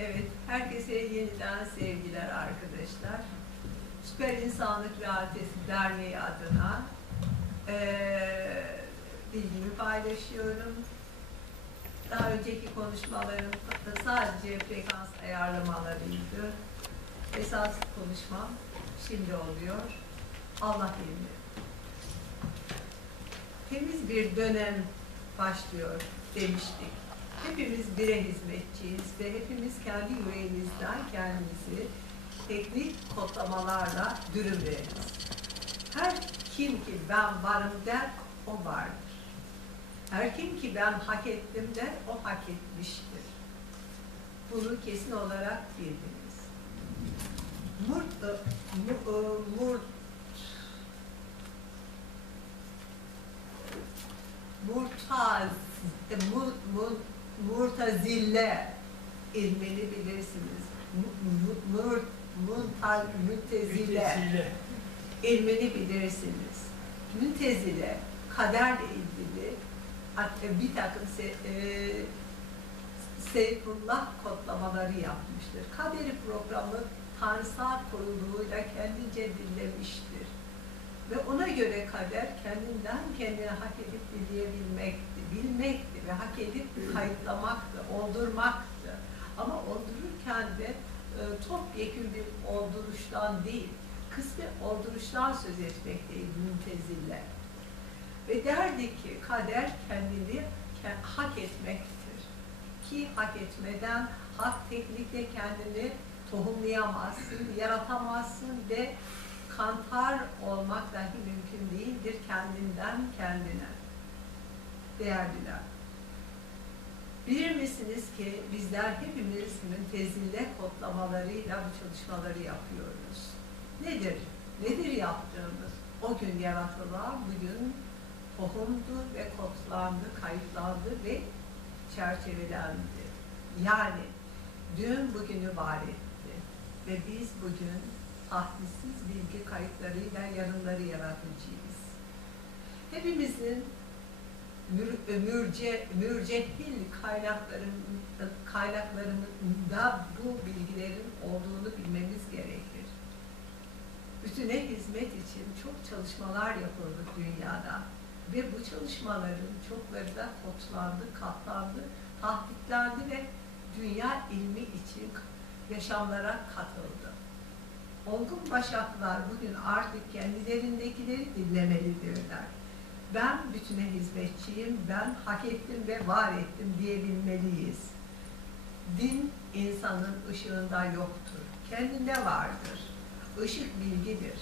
Evet, herkese yeniden sevgiler arkadaşlar. Süper İnsanlık Realitesi Derneği adına eee bilgimi paylaşıyorum. Daha önceki konuşmalarım sadece frekans ayarlamalarıydı. Esas konuşmam şimdi oluyor. Allah bilir. Temiz bir dönem başlıyor demiştik. Hepimiz bire hizmetçiyiz ve hepimiz kendi yüreğimizden kendimizi teknik kodlamalarla dürümleriz. Her kim ki ben varım der, o vardır. Her kim ki ben hak ettim der, o hak etmiştir. Bunu kesin olarak bildiniz. Murt, e, mu- e, murt, Murtaz, e, mu, mu, Murtazille ilmini bilirsiniz. Mu- mu- Mur, muntal, müntezile Mütezile. ilmini bilirsiniz. Müntezile kaderle ilgili hatta bir takım se, e, Seyfullah kodlamaları yapmıştır. Kaderi programı tanrısal kuruluğuyla kendince dinlemiştir. Ve ona göre kader kendinden kendine hak edip dileyebilmekti, bilmekti ve hak edip kayıtlamaktı, oldurmaktı. Ama oldururken de e, topyekun bir olduruştan değil, kısmi olduruştan söz etmekteydi müntezille. Ve derdi ki kader kendini ke- hak etmektir. Ki hak etmeden hak teknikle kendini tohumlayamazsın, yaratamazsın ve kantar olmak dahi mümkün değildir kendinden kendine. Değerliler. Bilir misiniz ki bizler hepimiz müntezille kodlamalarıyla bu çalışmaları yapıyoruz. Nedir? Nedir yaptığımız? O gün yaratılan bugün tohumdu ve kodlandı, kayıtlandı ve çerçevelendi. Yani dün bugünü var etti. Ve biz bugün tahdisiz bilgi kayıtlarıyla yarınları yaratıcıyız. Hepimizin mür, mürce, mürcehil kaynakların, kaynaklarında bu bilgilerin olduğunu bilmemiz gerekir. Bütüne hizmet için çok çalışmalar yapıldı dünyada ve bu çalışmaların çokları da kodlandı, katlandı, tahditlendi ve dünya ilmi için yaşamlara katıldı. Olgun başaklar bugün artık kendilerindekileri dinlemelidirler. Ben bütüne hizmetçiyim, ben hak ettim ve var ettim diyebilmeliyiz. Din insanın ışığında yoktur, kendinde vardır. Işık bilgidir.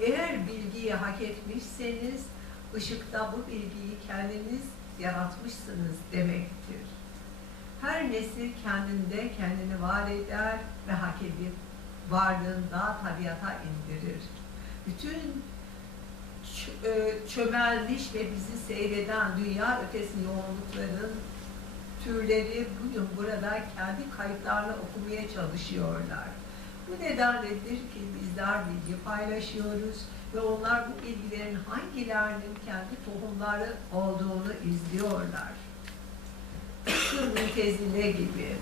Eğer bilgiyi hak etmişseniz, ışıkta bu bilgiyi kendiniz yaratmışsınız demektir. Her nesil kendinde kendini var eder ve hak edip varlığında tabiata indirir. Bütün çömelmiş ve bizi seyreden dünya ötesi yoğunlukların türleri bugün burada kendi kayıtlarını okumaya çalışıyorlar. Bu nedenledir ki bizler bilgi paylaşıyoruz ve onlar bu bilgilerin hangilerinin kendi tohumları olduğunu izliyorlar. Tıpkı müntezile gibi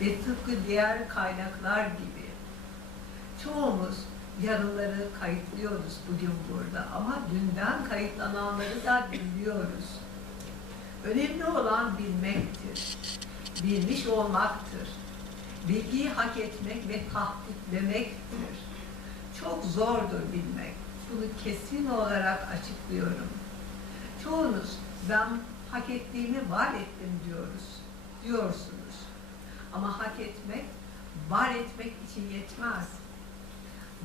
ve tıpkı diğer kaynaklar gibi. Çoğumuz yarınları kayıtlıyoruz bugün burada ama dünden kayıtlananları da biliyoruz. Önemli olan bilmektir. Bilmiş olmaktır. Bilgiyi hak etmek ve tahditlemektir. Çok zordur bilmek. Bunu kesin olarak açıklıyorum. Çoğunuz ben hak ettiğimi var ettim diyoruz. Diyorsunuz. Ama hak etmek, var etmek için yetmez.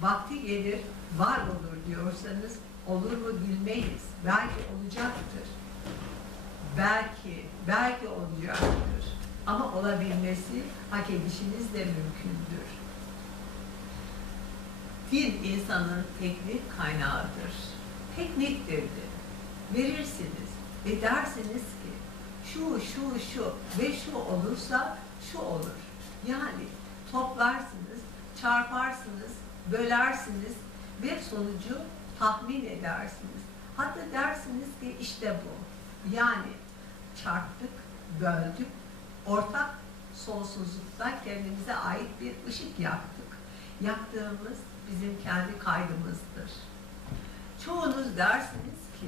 Vakti gelir, var olur diyorsanız olur mu bilmeyiz. Belki olacaktır. Belki, belki olacaktır. Ama olabilmesi hak edişiniz de mümkündür. Dil insanın teknik kaynağıdır. Tekniktir de. Verirsiniz ve dersiniz ki şu, şu, şu ve şu olursa şu olur. Yani toplarsınız, çarparsınız, bölersiniz ve sonucu tahmin edersiniz. Hatta dersiniz ki işte bu. Yani çarptık, böldük, ortak sonsuzlukta kendimize ait bir ışık yaktık. Yaktığımız bizim kendi kaydımızdır. Çoğunuz dersiniz ki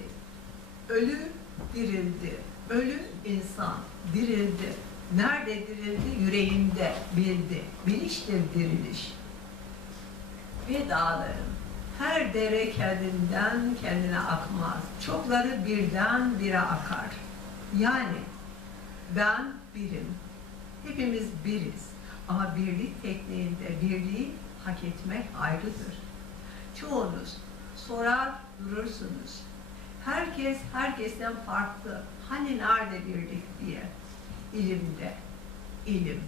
ölü dirildi, ölü insan dirildi. Nerede dirildi? Yüreğinde bildi. Biliştir diriliş. Ve dağların her dere kendinden kendine akmaz. Çokları birden bire akar. Yani ben birim. Hepimiz biriz. Ama birlik tekniğinde birliği hak etmek ayrıdır. Çoğunuz sorar durursunuz. Herkes herkesten farklı. Hani nerede birlik diye. İlimde. ilim.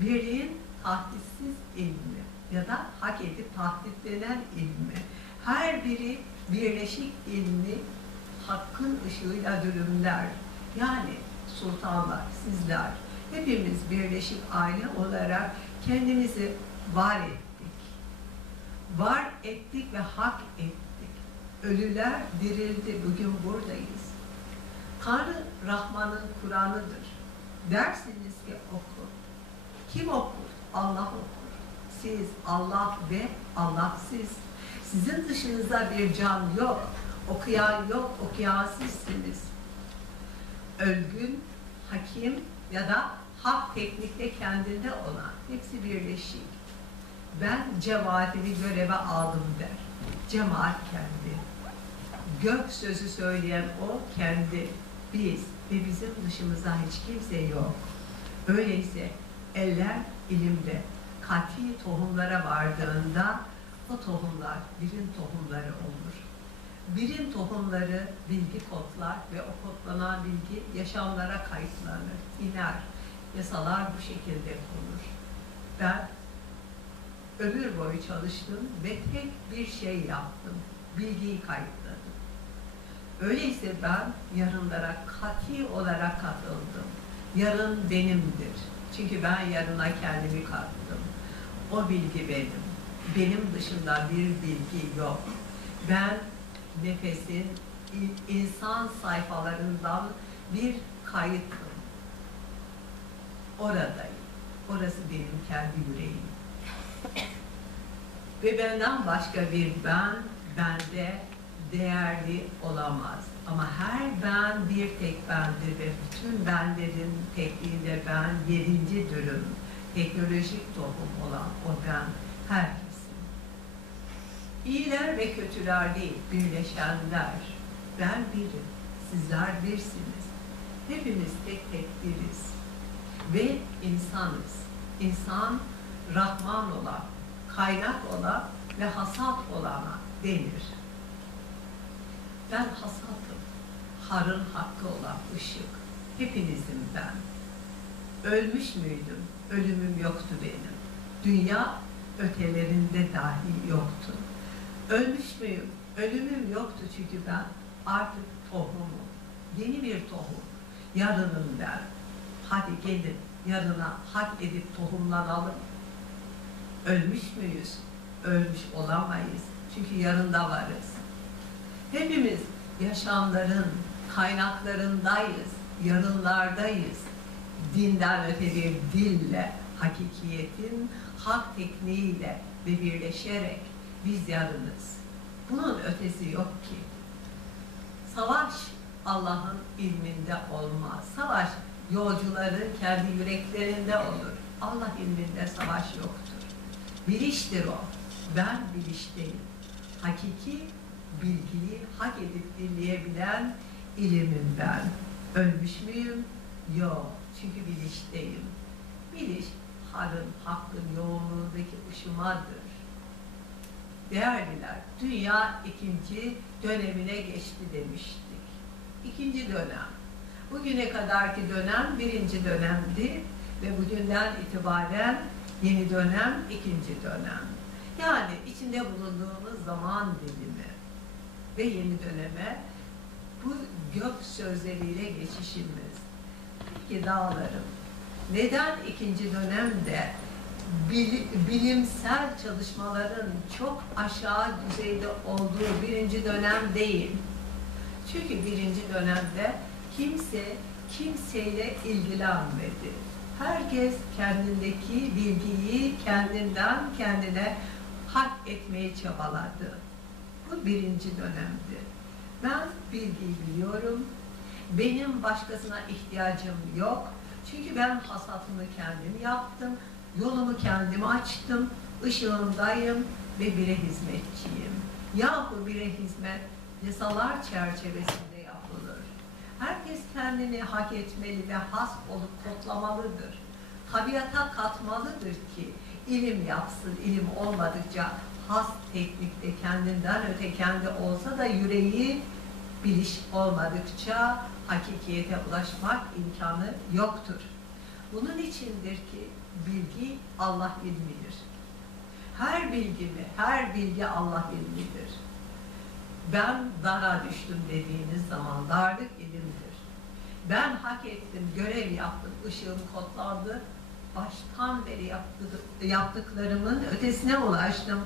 Birliğin tahdissiz ilmi ya da hak edip tahditlenen ilmi. Her biri birleşik ilmi hakkın ışığıyla dürümler. Yani sultanlar, sizler, hepimiz birleşik aile olarak kendimizi var ettik. Var ettik ve hak ettik. Ölüler dirildi, bugün buradayız. Tanrı Rahman'ın Kur'an'ıdır. Dersiniz ki oku. Kim okur? Allah okur. Siz, Allah ve Allah siz. Sizin dışınızda bir can yok. Okuyan yok, okuyan sizsiniz. Ölgün, hakim ya da hak teknikte kendinde olan hepsi birleşik. Ben cemaatimi göreve aldım der. Cemaat kendi. Gök sözü söyleyen o kendi. Biz ve bizim dışımızda hiç kimse yok. Öyleyse eller ilimde kati tohumlara vardığında o tohumlar birin tohumları olur. Birin tohumları bilgi kodlar ve o kodlanan bilgi yaşamlara kayıtlanır, iner. Yasalar bu şekilde konur. Ben ömür boyu çalıştım ve tek bir şey yaptım. Bilgiyi kayıtladım. Öyleyse ben yarınlara kati olarak katıldım. Yarın benimdir. Çünkü ben yarına kendimi kattım. O bilgi benim. Benim dışında bir bilgi yok. Ben nefesin insan sayfalarından bir kayıtım. Oradayım. Orası benim kendi yüreğim. Ve benden başka bir ben, bende değerli olamaz. Ama her ben bir tek bendir ve bütün benlerin tekliğinde ben yedinci dürüm, teknolojik tohum olan o ben herkesin. İyiler ve kötüler değil, birleşenler. Ben birim, sizler birsiniz. Hepimiz tek tek biriz. Ve insanız. İnsan Rahman olan, kaynak olan ve hasat olana denir. Ben hasatım. Harın hakkı olan ışık. Hepinizim ben. Ölmüş müydüm? Ölümüm yoktu benim. Dünya ötelerinde dahi yoktu. Ölmüş müyüm? Ölümüm yoktu çünkü ben artık tohumum. Yeni bir tohum. Yarınım ben. Hadi gelin yarına hak edip tohumlanalım. Ölmüş müyüz? Ölmüş olamayız. Çünkü yarında varız. Hepimiz yaşamların kaynaklarındayız, yarınlardayız. Dinden öte bir dille, hakikiyetin hak tekniğiyle ve birleşerek biz yarınız. Bunun ötesi yok ki. Savaş Allah'ın ilminde olmaz. Savaş yolcuların kendi yüreklerinde olur. Allah ilminde savaş yoktur. Biliştir o. Ben bilişteyim. Hakiki bilgiyi hak edip dinleyebilen ilimim ben. Ölmüş müyüm? Yok. Çünkü bilişteyim. Biliş, harın, hakkın yoğunluğundaki ışımadır. Değerliler, dünya ikinci dönemine geçti demiştik. İkinci dönem. Bugüne kadarki dönem birinci dönemdi ve bugünden itibaren yeni dönem ikinci dönem. Yani içinde bulunduğumuz zaman dilimi ve yeni döneme bu gök sözleriyle geçişimiz. Peki dağlarım, neden ikinci dönemde bilimsel çalışmaların çok aşağı düzeyde olduğu birinci dönem değil? Çünkü birinci dönemde kimse kimseyle ilgilenmedi. Herkes kendindeki bilgiyi kendinden kendine hak etmeye çabaladı. Bu birinci dönemdi. Ben bilgiyi biliyorum. Benim başkasına ihtiyacım yok. Çünkü ben hasatımı kendim yaptım. Yolumu kendim açtım. ışığındayım ve bire hizmetçiyim. Yahu bire hizmet yasalar çerçevesinde yapılır. Herkes kendini hak etmeli ve has olup kodlamalıdır. Tabiata katmalıdır ki ilim yapsın, ilim olmadıkça has teknikte kendinden öte kendi olsa da yüreği biliş olmadıkça hakikiyete ulaşmak imkanı yoktur. Bunun içindir ki bilgi Allah ilmidir. Her bilgi mi? Her bilgi Allah ilmidir. Ben dara düştüm dediğiniz zaman darlık ilimdir. Ben hak ettim, görev yaptım, ışığım kodlandı. Baştan beri yaptı- yaptıklarımın ötesine ulaştım.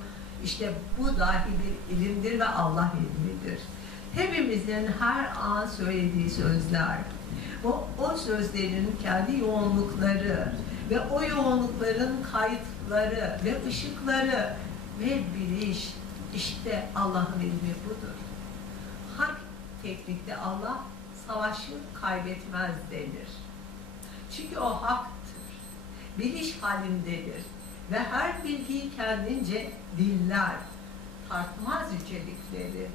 İşte bu dahi bir ilimdir ve Allah ilmidir. Hepimizin her an söylediği sözler, o, o sözlerin kendi yoğunlukları ve o yoğunlukların kayıtları ve ışıkları ve biliş, işte Allah'ın ilmi budur. Hak teknikte Allah savaşı kaybetmez denir. Çünkü o haktır. Biliş halindedir. Ve her bilgiyi kendince diller, tartmaz yücelikleri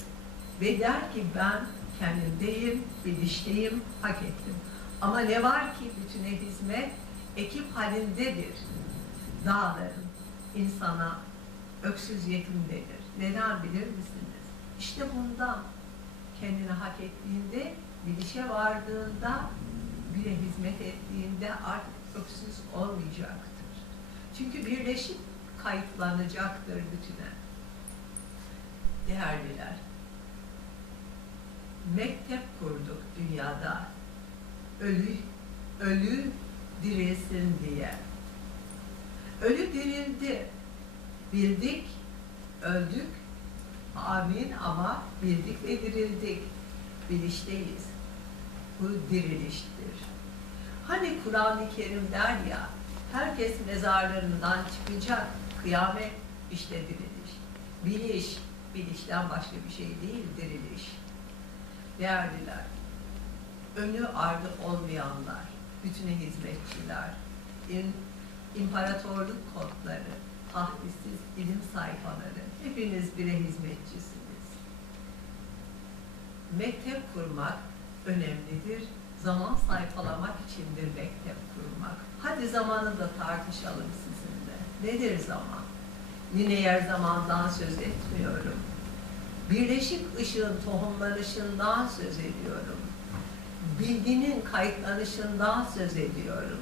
ve der ki ben kendimdeyim, bilişteyim, hak ettim. Ama ne var ki bütüne hizmet ekip halindedir. Dağların insana öksüz yetimdedir. Neden bilir misiniz? İşte bundan kendini hak ettiğinde, bilişe vardığında, bire hizmet ettiğinde artık öksüz olmayacaktır. Çünkü birleşip kayıtlanacaktır bütüne. Değerliler, mektep kurduk dünyada. Ölü, ölü dirilsin diye. Ölü dirildi. Bildik, öldük. Amin ama bildik ve dirildik. Bilişteyiz. Bu diriliştir. Hani Kur'an-ı Kerim der ya, herkes mezarlarından çıkacak. Kıyamet işte diriliş. Biliş, bilişten başka bir şey değil diriliş. Değerliler, önü ardı olmayanlar, bütüne hizmetçiler, imparatorluk kodları, tahdisiz ilim sayfaları, hepiniz bire hizmetçisiniz. Mektep kurmak önemlidir. Zaman sayfalamak içindir mektep kurmak. Hadi zamanı da tartışalım sizinle. Nedir zaman? Lineer zamandan söz etmiyorum. Birleşik ışığın tohumlanışından söz ediyorum. Bilginin kayıtlanışından söz ediyorum.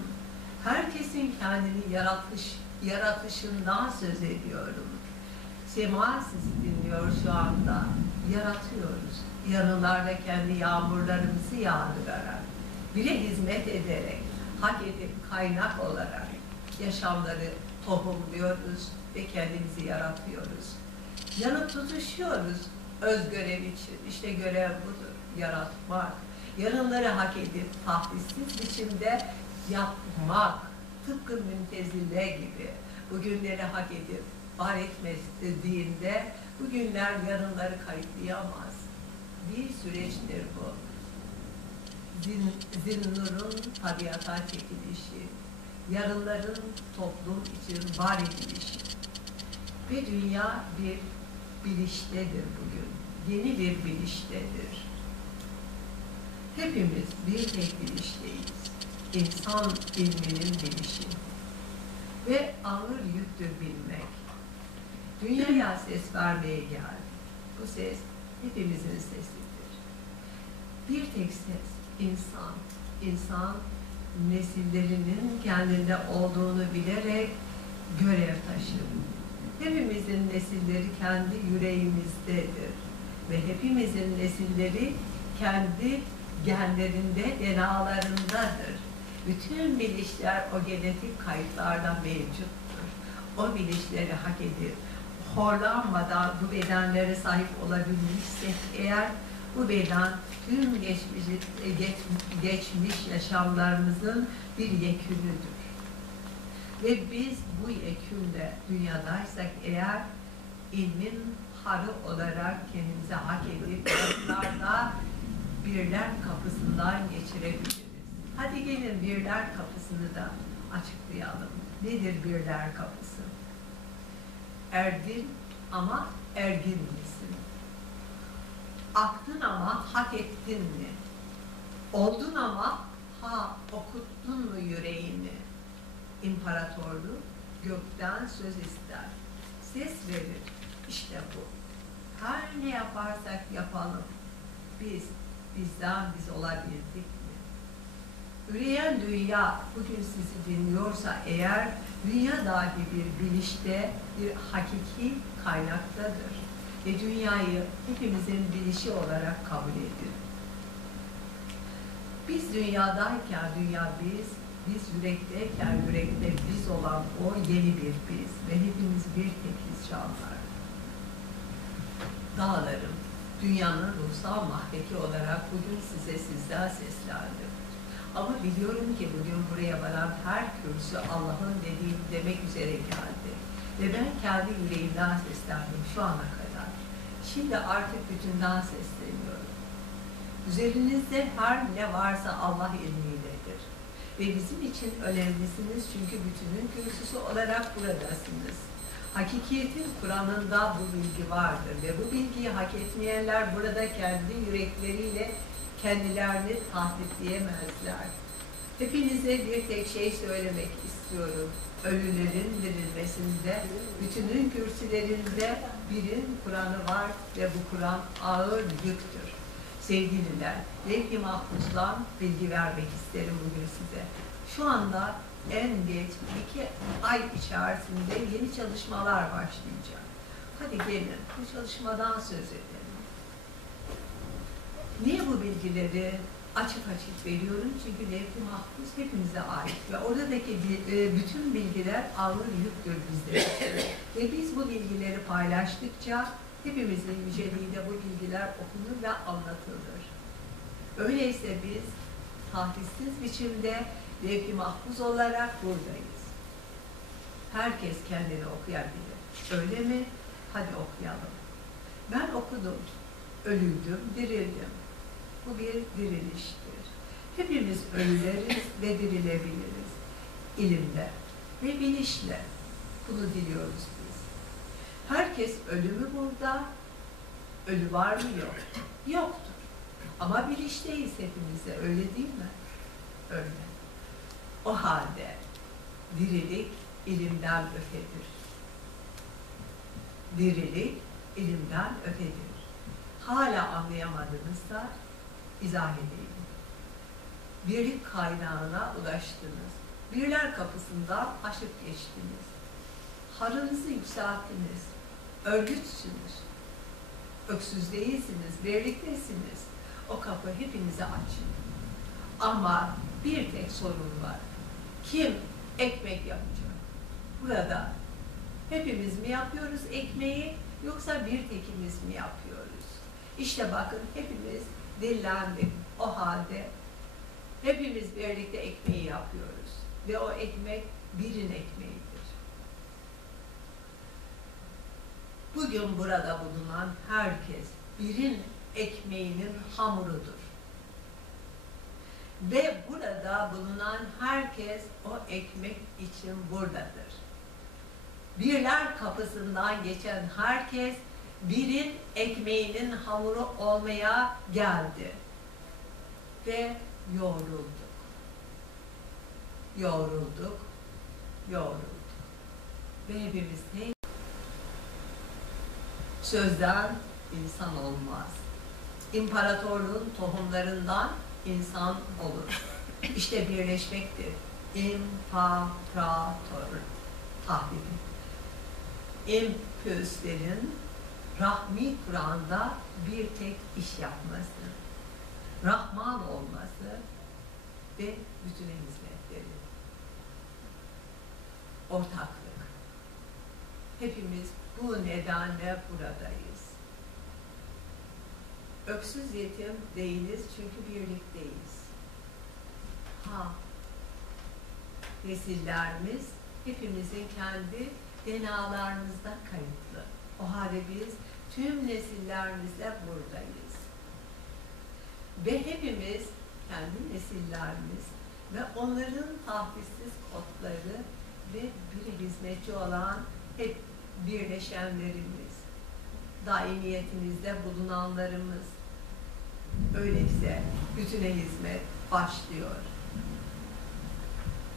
Herkesin kendini yaratış, yaratışından söz ediyorum. Sema sizi dinliyor şu anda. Yaratıyoruz. Yanılarda kendi yağmurlarımızı yağdırarak, bile hizmet ederek, hak edip kaynak olarak yaşamları tohumluyoruz ve kendimizi yaratıyoruz. Yanıp tutuşuyoruz öz görev için. İşte görev budur, yaratmak. Yanımları hak edip tahdissiz biçimde yapmak. Tıpkı müntezile gibi. Bugünleri hak edip var etmediğinde bugünler yarınları kayıtlayamaz. Bir süreçtir bu. Zin, zinnurun tabiata çekilişi, yarınların toplum için var edilişi. Ve dünya bir biliştedir bugün. Yeni bir biliştedir. Hepimiz bir tek bilişteyiz. İnsan ilminin bilişi. Ve ağır yüktür bilmek. Dünyaya ses vermeye geldi. Bu ses hepimizin sesidir. Bir tek ses, insan. İnsan nesillerinin kendinde olduğunu bilerek görev taşır. Hepimizin nesilleri kendi yüreğimizdedir. Ve hepimizin nesilleri kendi genlerinde, denalarındadır. Bütün bilişler o genetik kayıtlarda mevcuttur. O bilişleri hak edip horlanmadan bu bedenlere sahip olabilmişsek eğer bu beden tüm geçmiş, geç, geçmiş yaşamlarımızın bir yekünüdür. Ve biz bu yekünle dünyadaysak eğer ilmin harı olarak kendimize hak edip yarınlarda birler kapısından geçirebiliriz. Hadi gelin birler kapısını da açıklayalım. Nedir birler kapısı? Erdin ama ergin misin? Aktın ama hak ettin mi? Oldun ama ha okuttun mu yüreğini? İmparatorluk gökten söz ister. Ses verir. İşte bu. Her ne yaparsak yapalım. Biz, bizden biz olabildik mi? Üreyen dünya bugün sizi dinliyorsa eğer dünya dahi bir bilişte bir hakiki kaynaktadır. Ve dünyayı hepimizin bilişi olarak kabul edin. Biz dünyadayken dünya biz, biz yürekteyken yürekte biz olan o yeni bir biz ve hepimiz bir tekiz canlar. Dağlarım, dünyanın ruhsal mahveki olarak bugün size sizden seslendim. Ama biliyorum ki bugün buraya varan her kürsü Allah'ın dediği demek üzere geldi. Ve ben kendi yüreğimden seslendim şu ana kadar. Şimdi artık bütünden sesleniyorum. Üzerinizde her ne varsa Allah ilmiyledir. Ve bizim için önemlisiniz çünkü bütünün kürsüsü olarak buradasınız. Hakikiyetin Kur'an'ında bu bilgi vardır ve bu bilgiyi hak etmeyenler burada kendi yürekleriyle kendilerini tahditleyemezler. Hepinize bir tek şey söylemek istiyorum. Ölülerin dirilmesinde, bütünün kürsülerinde birin Kur'an'ı var ve bu Kur'an ağır yüktür. Sevgililer, levh-i mahfuzdan bilgi vermek isterim bugün size. Şu anda en geç iki ay içerisinde yeni çalışmalar başlayacak. Hadi gelin bu çalışmadan söz edelim. Niye bu bilgileri açık açık veriyorum? Çünkü levh-i mahfuz hepimize ait ve oradaki e, bütün bilgiler ağır yüktür bizde. ve biz bu bilgileri paylaştıkça hepimizin yüceliğinde bu bilgiler okunur ve anlatılır. Öyleyse biz tahdisiz biçimde levh-i mahfuz olarak buradayız. Herkes kendini okuyabilir. Öyle mi? Hadi okuyalım. Ben okudum. Ölüydüm, dirildim. Bu bir diriliştir. Hepimiz ölüleriz ve dirilebiliriz. İlimle ve bilişle. Bunu diliyoruz. Herkes ölümü burada. Ölü var mı? Yok. Yoktur. Ama bilişteyiz hepimizde. Öyle değil mi? Öyle. O halde dirilik ilimden ötedir. Dirilik ilimden ötedir. Hala anlayamadınızsa izah edeyim. Birlik kaynağına ulaştınız. Birler kapısından aşıp geçtiniz. Harınızı yükselttiniz. Örgütsünüz. Öksüz değilsiniz, birliktesiniz. O kapı hepinize açın. Ama bir tek sorun var. Kim ekmek yapacak? Burada hepimiz mi yapıyoruz ekmeği yoksa bir tekimiz mi yapıyoruz? İşte bakın hepimiz dillendik. O halde hepimiz birlikte ekmeği yapıyoruz. Ve o ekmek birin ekmeğidir. Bugün burada bulunan herkes birin ekmeğinin hamurudur. Ve burada bulunan herkes o ekmek için buradadır. Birler kapısından geçen herkes birin ekmeğinin hamuru olmaya geldi. Ve yoğrulduk. Yoğrulduk, yoğrulduk. Ve hepimiz ne? Sözden insan olmaz. İmparatorluğun tohumlarından insan olur. İşte birleşmektir. İmparator tahdidi. İmpülslerin Rahmi Kur'an'da bir tek iş yapması, Rahman olması ve bütüne hizmetleri. Ortaklık. Hepimiz bu nedenle buradayız. Öksüz yetim değiliz çünkü birlikteyiz. Ha, nesillerimiz hepimizin kendi DNA'larımızda kayıtlı. O halde biz tüm nesillerimizle buradayız. Ve hepimiz kendi nesillerimiz ve onların tahdissiz kodları ve bir hizmetçi olan hep birleşenlerimiz, daimiyetimizde bulunanlarımız. Öyleyse bütüne hizmet başlıyor.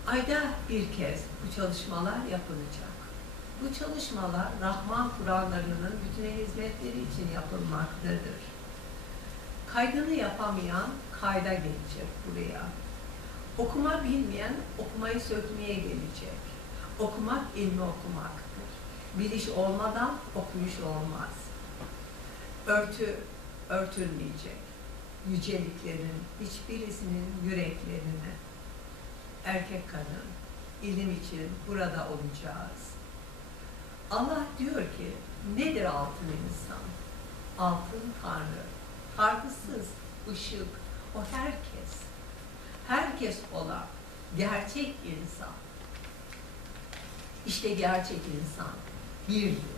Ayda bir kez bu çalışmalar yapılacak. Bu çalışmalar Rahman Kur'anlarının bütüne hizmetleri için yapılmaktadır. Kaydını yapamayan kayda gelecek buraya. Okuma bilmeyen okumayı sökmeye gelecek. Okumak ilmi Biliş olmadan okumuş olmaz. Örtü örtülmeyecek. Yüceliklerin hiçbirisinin yüreklerine erkek kadın ilim için burada olacağız. Allah diyor ki nedir altın insan? Altın Tanrı. Tartısız, ışık, o herkes. Herkes olan gerçek insan. İşte gerçek insan birdir.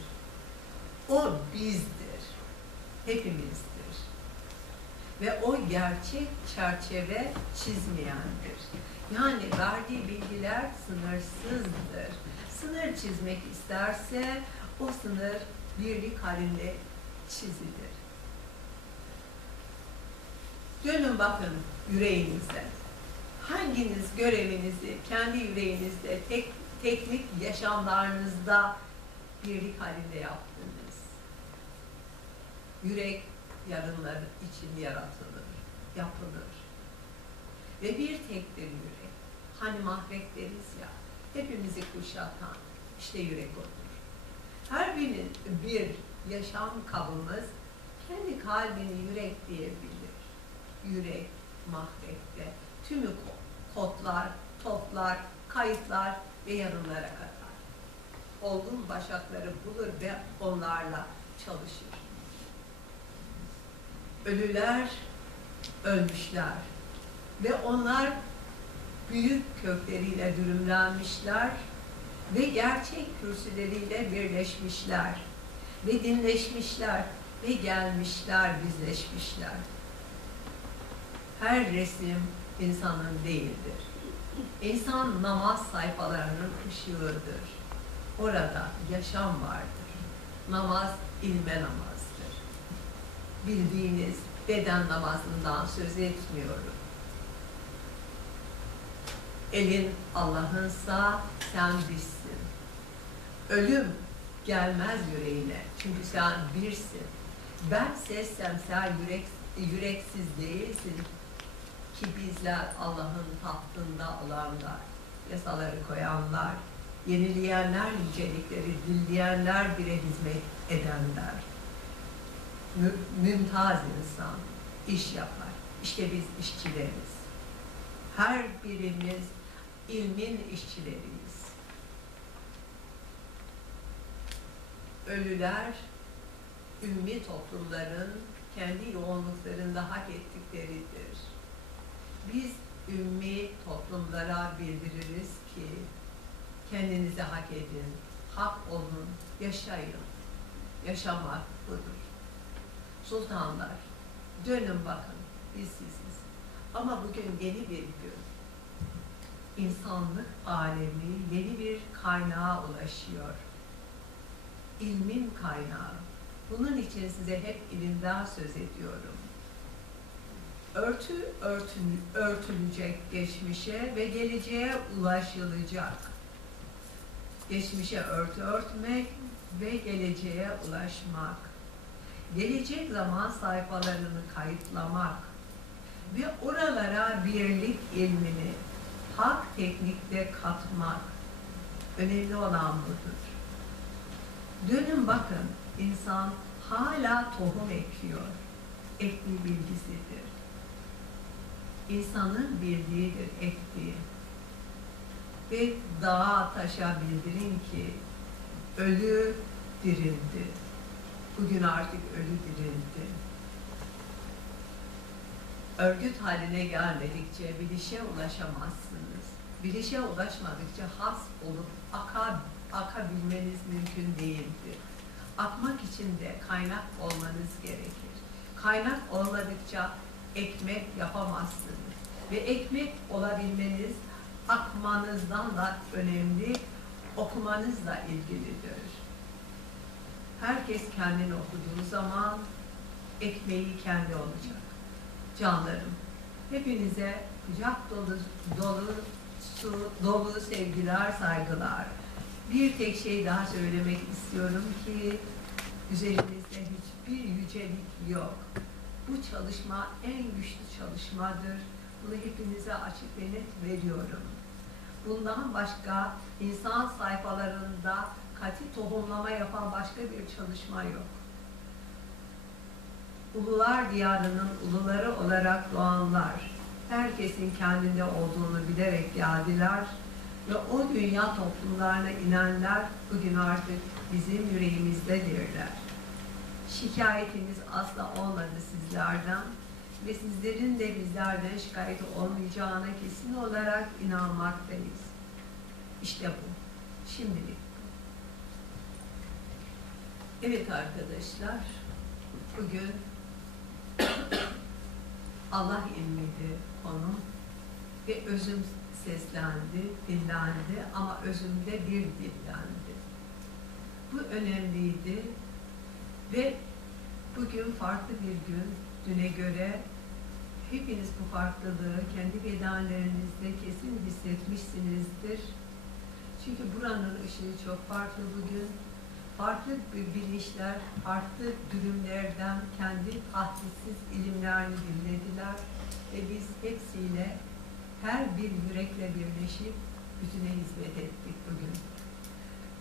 O bizdir. Hepimizdir. Ve o gerçek çerçeve çizmeyendir. Yani verdiği bilgiler sınırsızdır. Sınır çizmek isterse o sınır birlik halinde çizilir. Dönün bakın yüreğinize. Hanginiz görevinizi kendi yüreğinizde, tek, teknik yaşamlarınızda birlik halinde yaptınız? Yürek yarınlar için yaratılır, yapılır. Ve bir tektir yürek. Hani mahrek deriz ya, hepimizi kuşatan, işte yürek odur. Her birinin bir yaşam kabımız kendi kalbini yürek diyebilir. Yürek, mahrekte, tümü kodlar, toplar, kayıtlar ve yarınlara katar. Olgun başakları bulur ve onlarla çalışır. Ölüler ölmüşler ve onlar büyük kökleriyle dürümlenmişler ve gerçek kürsüleriyle birleşmişler ve dinleşmişler ve gelmişler, bizleşmişler. Her resim insanın değildir. İnsan namaz sayfalarının ışığıdır. Orada yaşam vardır. Namaz ilme namazdır. Bildiğiniz beden namazından söz etmiyorum. Elin Allah'ınsa sen bizsin. Ölüm gelmez yüreğine. Çünkü sen birsin. Ben sessem sen yürek, yüreksiz değilsin. Ki bizler Allah'ın tahtında olanlar, yasaları koyanlar, yenileyenler nicelikleri, dinleyenler bire hizmet edenler. Mü, mümtaz insan, iş yapar. İşte biz işçileriz. Her birimiz ilmin işçileriyiz. Ölüler, ümmi toplumların kendi yoğunluklarında hak ettikleridir. Biz ümmi toplumlara bildiririz ki kendinize hak edin, hak olun, yaşayın. Yaşamak budur. Sultanlar, dönün bakın, biz siziz. Ama bugün yeni bir gün. İnsanlık alemi yeni bir kaynağa ulaşıyor. İlmin kaynağı. Bunun için size hep ilimden söz ediyorum. Örtü örtün, örtülecek geçmişe ve geleceğe ulaşılacak. Geçmişe örtü örtmek ve geleceğe ulaşmak. Gelecek zaman sayfalarını kayıtlamak ve oralara birlik ilmini hak teknikte katmak. Önemli olan budur. Dönün bakın, insan hala tohum ekiyor. Ektiği bilgisidir. İnsanın bildiğidir ektiği. Ve dağa taşa bildirin ki ölü dirildi. Bugün artık ölü dirildi. Örgüt haline gelmedikçe bilişe ulaşamazsınız. bilişe ulaşmadıkça has olup aka, akabilmeniz mümkün değildir. Akmak için de kaynak olmanız gerekir. Kaynak olmadıkça ekmek yapamazsınız. Ve ekmek olabilmeniz akmanızdan da önemli, okumanızla ilgilidir. Herkes kendini okuduğu zaman ekmeği kendi olacak. Canlarım, hepinize kucak dolu, dolu, su, dolu sevgiler, saygılar. Bir tek şey daha söylemek istiyorum ki üzerimizde hiçbir yücelik yok. Bu çalışma en güçlü çalışmadır. Bunu hepinize açık ve net veriyorum. Bundan başka insan sayfalarında kati tohumlama yapan başka bir çalışma yok. Ulular diyarının uluları olarak doğanlar, herkesin kendinde olduğunu bilerek geldiler ve o dünya toplumlarına inenler bugün artık bizim yüreğimizdedirler. Şikayetimiz asla olmadı sizlerden ve sizlerin de bizlerden şikayet olmayacağına kesin olarak inanmaktayız. İşte bu. Şimdilik. Evet arkadaşlar, bugün Allah ilmiydi konu ve özüm seslendi, dillendi ama özümde bir dillendi. Bu önemliydi ve bugün farklı bir gün, düne göre hepiniz bu farklılığı kendi bedenlerinizde kesin hissetmişsinizdir. Çünkü buranın ışığı çok farklı bugün. Farklı bilinçler, farklı dürümlerden kendi tahsissiz ilimlerini dinlediler ve biz hepsiyle her bir yürekle birleşip bütüne hizmet ettik bugün.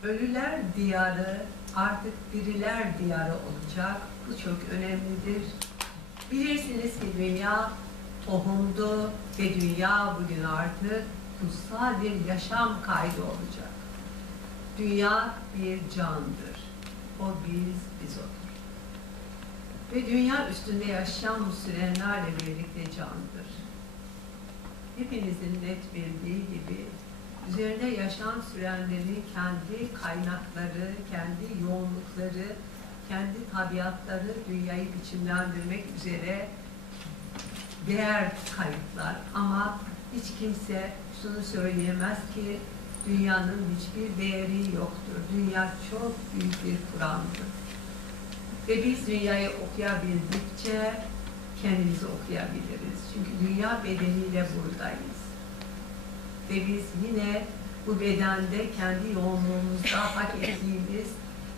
Ölüler diyarı artık diriler diyarı olacak. Bu çok önemlidir. Bilirsiniz ki dünya tohumdu ve dünya bugün artık kutsal bir yaşam kaydı olacak. Dünya bir candır. O biz, biz odur. Ve dünya üstünde yaşam sürenlerle birlikte candır. Hepinizin net bildiği gibi üzerinde yaşam sürenlerin kendi kaynakları, kendi yoğunlukları, kendi tabiatları dünyayı biçimlendirmek üzere değer kayıtlar. Ama hiç kimse şunu söyleyemez ki dünyanın hiçbir değeri yoktur. Dünya çok büyük bir Kur'an'dır. Ve biz dünyayı okuyabildikçe kendimizi okuyabiliriz. Çünkü dünya bedeniyle buradayız. Ve biz yine bu bedende kendi yoğunluğumuzda hak ettiğimiz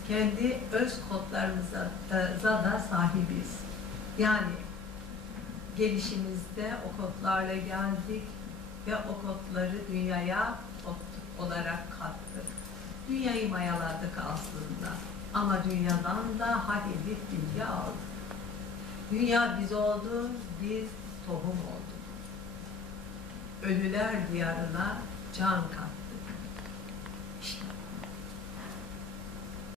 kendi öz kodlarımıza da sahibiz. Yani gelişimizde o kodlarla geldik ve o kodları dünyaya kod olarak kattık. Dünyayı mayaladık aslında. Ama dünyadan da hak edip bilgi aldık. Dünya biz oldu, biz tohum olduk. Ölüler diyarına can kattık.